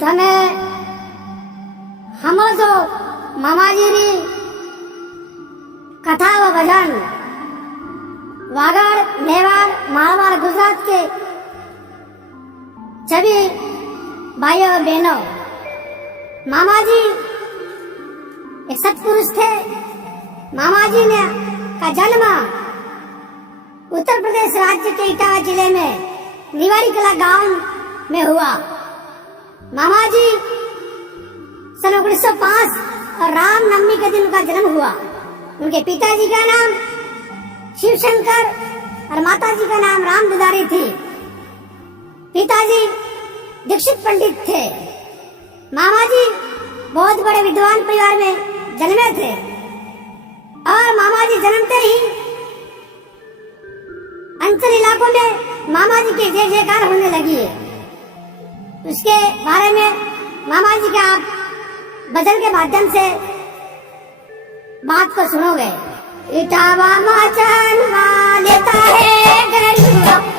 તમે हमो जो मामाजी री कथा व भजन वागड़ मेवाड़ मारवाड़ गुजरात के सभी भाइयों और बहनों, मामाजी एक सत्पुरुष थे। मामाजी ने का जन्म उत्तर प्रदेश राज्य के इटावा जिले में निवाड़ी कला गांव में हुआ। मामाजी सन 1905 और रामनवमी के दिन उनका जन्म हुआ। उनके पिताजी का नाम शिवशंकर और माताजी का नाम राम दुलारी थी। पिताजी दीक्षित पंडित थे। मामाजी बहुत बड़े विद्वान परिवार में जन्मे थे और मामाजी जन्मते ही अंचल इलाकों में मामाजी की जय जयकार होने लगी है। उसके बारे में मामाजी के आप भजन के माध्यम से बात को सुनोगे। इटावा मचान लेता है गरुड़